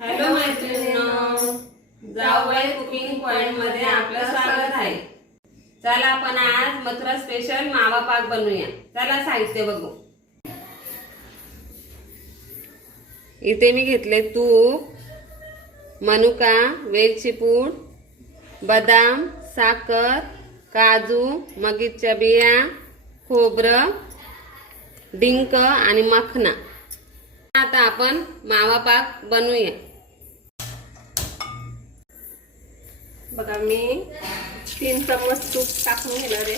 Hello मैत्रिणींनो, जाऊबाई cooking point मध्ये आपलं स्वागत आहे। चला आपण आज मथुरा स्पेशल मावा पाक बनवूया। चला साहित्य बघू। इथे मी घेतले तूप, मनुका, वेलची पूड, बदाम, साखर, काजू, मगीच्या बिया, खोबरं, डिंक आणि मखना। आता आपण मावा पाक बनवूया। बघा मी 3 चम्मच तूप टाकून घेणार आहे।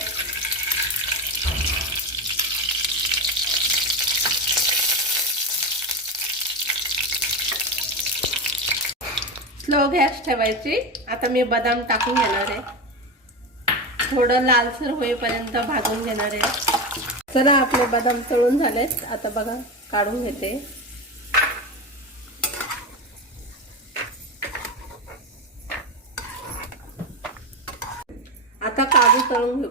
स्लो गॅस ठेवायची। आता मी बदाम टाकून घेणार आहे। थोडं लालसर होईपर्यंत भाजून घेणार आहे। चला आपले बदाम तळून झालेत। आता बघा काढून घेते। आता काजू तळून घेऊ।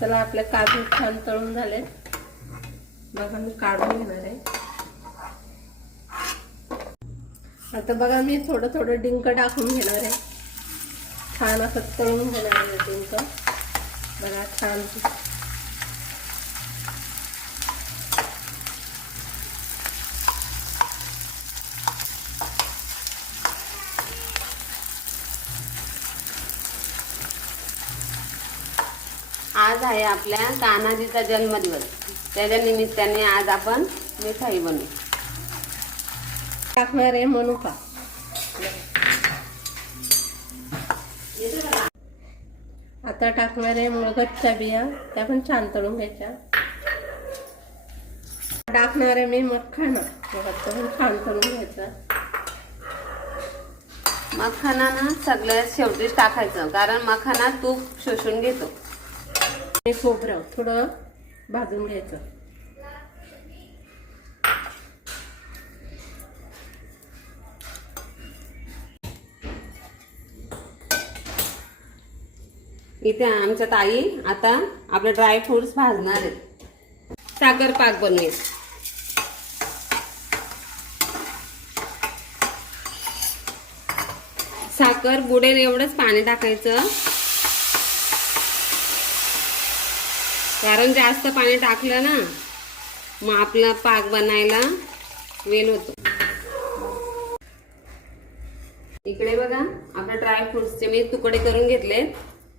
चला आपले काजू छान तळून झाले। बघा मी काढून घेणार आहे। आता बघा मी थोडं थोडं डिंक टाकून घेणार आहे। छान असं तळून घेणार आहे डिंक। बघा छान आज आहे आपल्या तानाजीचा जन्मदिवस। त्याच्या निमित्ताने आज आपण मिठाई बनवू। टाकणार आहे मनुका। आता टाकणार आहे मगजच्या बिया। त्या पण छान तळून घ्यायच्या। टाकणार आहे मी मखाना। बघा तो पण छान तळून घ्यायचा। मखाना ना सगळ्यात शेवटीच टाकायचं, कारण मखाना तूप शोषून घेतो। हे खोबरं थोडं भाजून घ्यायचं। इथे आमच्या ताई आता आपले ड्राय फ्रुट्स भाजणार आहेत। साखर पाक बनवूया। साखर बुडेल एवढंच पाणी टाकायचं, कारण जास्त पाणी टाकलं ना मग आपला पाक बनायला वेळ होतो। इकडे बघा आपल्या ड्राय फ्रुट्सचे मी तुकडे करून घेतले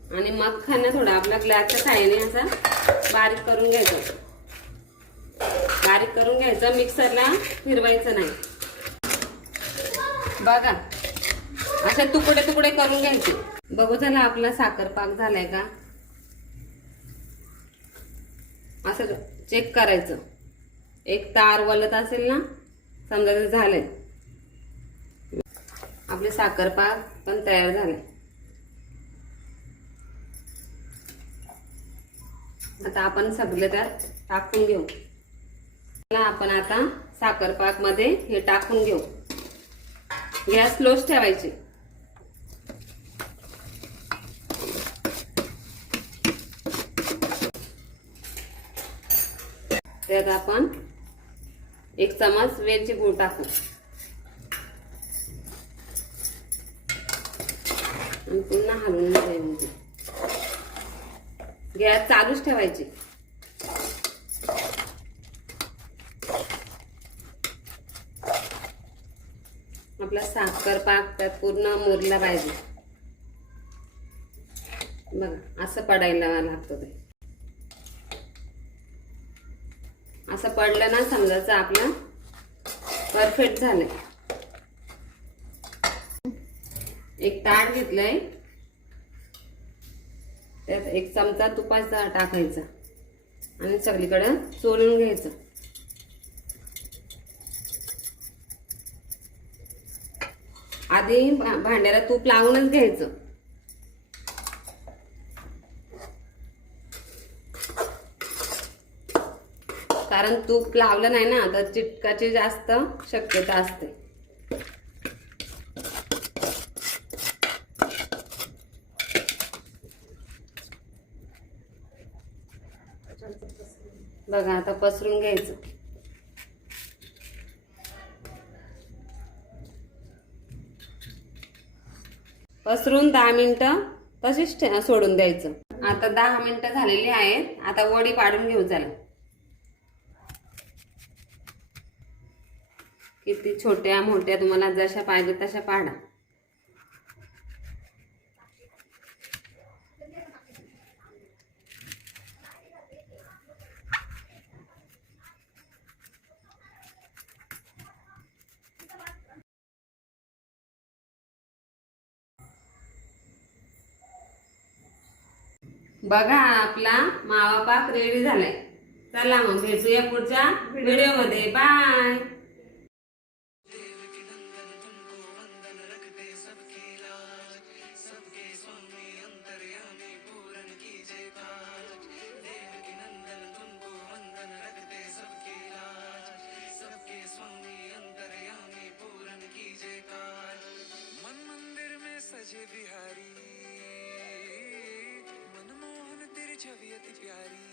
आणि मखाना थोडा आपला ग्लासच्या साहाय्याने असा बारीक करून घ्यायचा। बारीक करून घ्यायचं, मिक्सरला फिरवायचं नाही। बघा असे तुकडे तुकडे करून घ्यायचे। बघू झाला आपला साखर पाक झालाय का, असं चेक करायचं। एक तार वलत असेल ना समजा ते झालंय। आपले साखर पाक पण तयार झाले। आता आपण सगळे त्यात टाकून घेऊ। आपण आता साखर पाक मध्ये हे टाकून घेऊ। गॅस स्लोच ठेवायची। त्यात आपण 1 चमच वेलची पूड टाकू आणि पुन्हा हलवून घ्यायची। गॅस चालूच ठेवायची। आपला साखर पाक त्यात पूर्ण मुरला पाहिजे। बघा असं पडायला लागतं ते। असं पडलं ना समजायचं आपलं परफेक्ट झालंय। एक ताट घेतलंय, त्यात 1 चमचा तुपाचा टाकायचा आणि सगळीकडे चोळून घ्यायचं। आधी भांड्याला तूप लावूनच घ्यायचं, कारण तूप लावलं नाही ना तर चिटकाची जास्त शक्यता असते। बघा आता पसरून घ्यायचं। पसरून 10 मिनिटं तशीच सोडून द्यायचं. आता 10 मिनिटं झालेली आहेत. आता वडी पाडून घेऊ. चला, किती छोट्या मोठ्या तुम्हाला जशा पाहिजे तशा पाडा. बघा, आपला मावा पाक रेडी झालाय. चला मग भेटूया पुढच्या व्हिडिओमध्ये. बाय. सजे बिहारी मनमोहन तेरी छवि अति प्यारी.